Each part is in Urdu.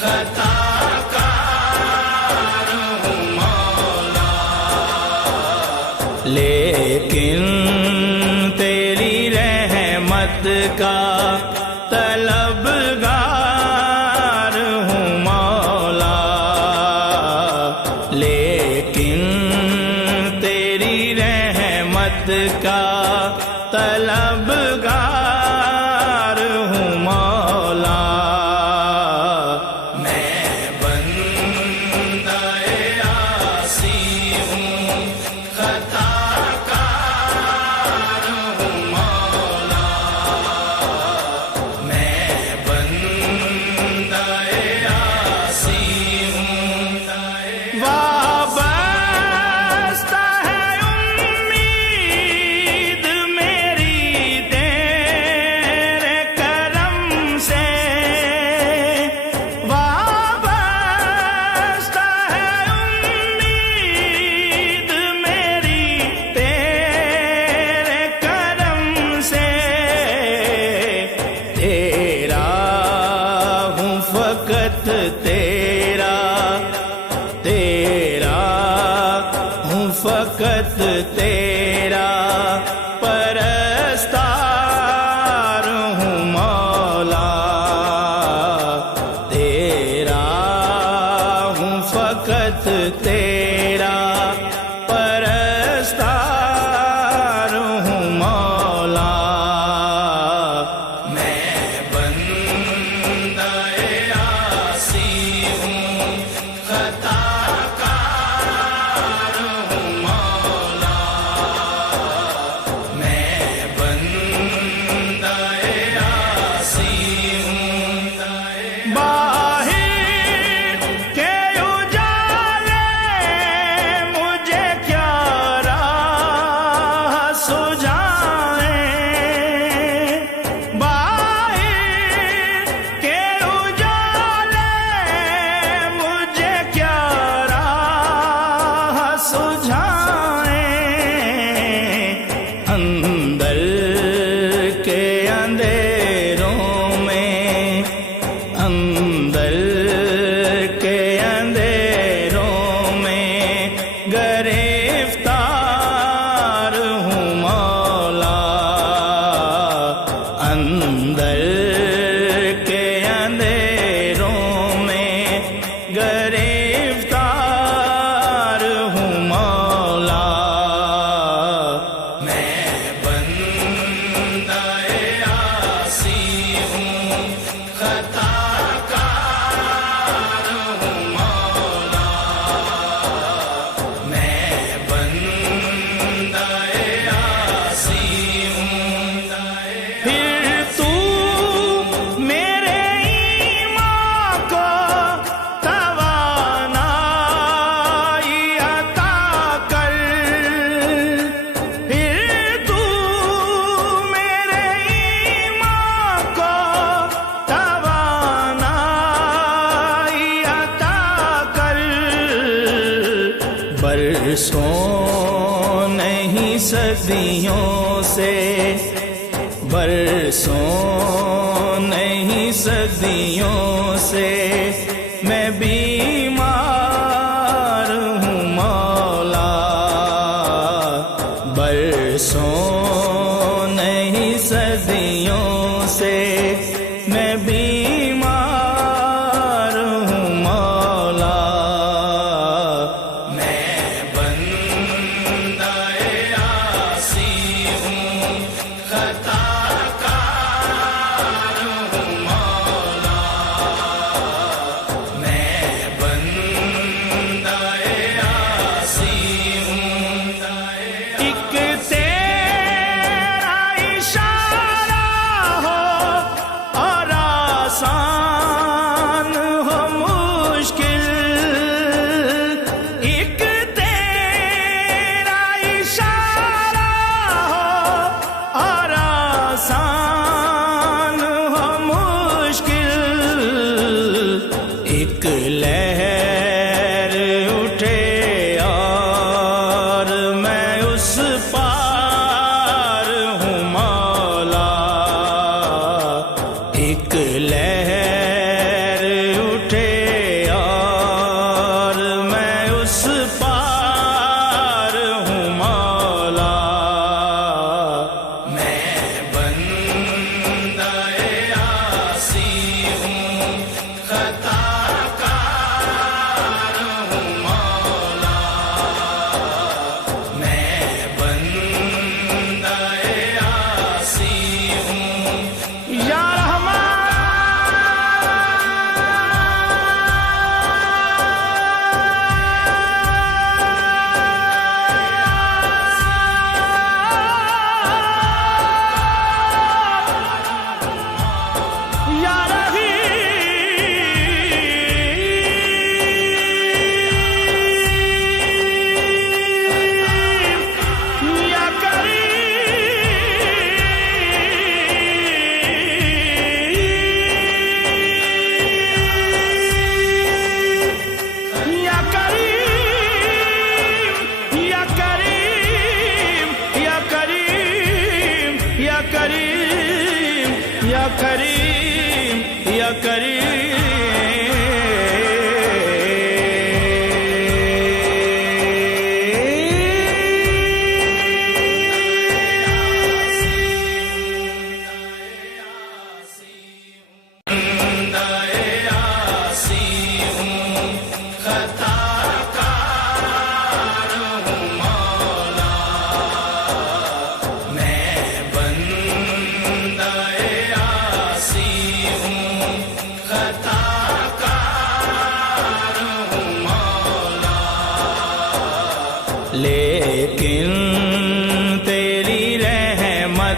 خطا کار ہوں مولا، لیکن تیری رحمت کا طلبگار ہوں مولا، لیکن تیری رحمت کا طلبگار ہوں مولا، میں بندہ عاصی ہوں خطا کار ہوں مولا، میں بندہ عاصی ہوں، وابستہ ہے امید میری تیرے کرم سے، وابستہ ہے امید میری تیرے کرم سے، تیرا ہوں فقط تیرا، تیرا ہوں فقط تیرا پرستار ہوں مولا، تیرا ہوں فقط تیرا پرستار ہوں مولا، میں بندہ عاصی ہوں خطا کار ہوں مولا، میں بندہ عاصی ہوں، باہر کے اجالے مجھے کیا راہ سجھائیں، باہر کے اجالے مجھے کیا راہ سجھائیں، اندر کے اندھیروں میں، اندر کے اندھیروں میں گرفتار ہوں مولا، اندر کے اندھیروں میں گرفتار ہوں مولا، میں بندہ عاصی ہوں خطا کار ہوں مولا، میں بندہ عاصی ہوں، پھر تو میرے ایمان کو توانائی عطا کر، پھر تو میرے ایمان کو توانائی عطا کر، برسوں نہیں صدیوں سے، برسوں نہیں صدیوں سے میں بیمار ہوں مولا، برسوں نہیں صدیوں سے میں بیمار ہوں مولا، میں بندہ عاصی ہوں خطا کار ہوں مولا، میں بندہ عاصی ہوں، ایک تیرا اشارہ ہو اور آسان ہو مشکل، ایک تیرا اشارہ ہو اور آسان ہو مشکل، ایک لہر اٹھے اور میں اس پار ہوں مولا، ایک لہر اٹھے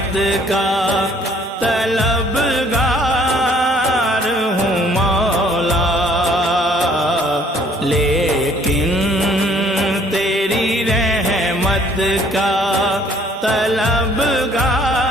رحمت کا طلبگار ہوں مولا، لیکن تیری رحمت کا طلبگار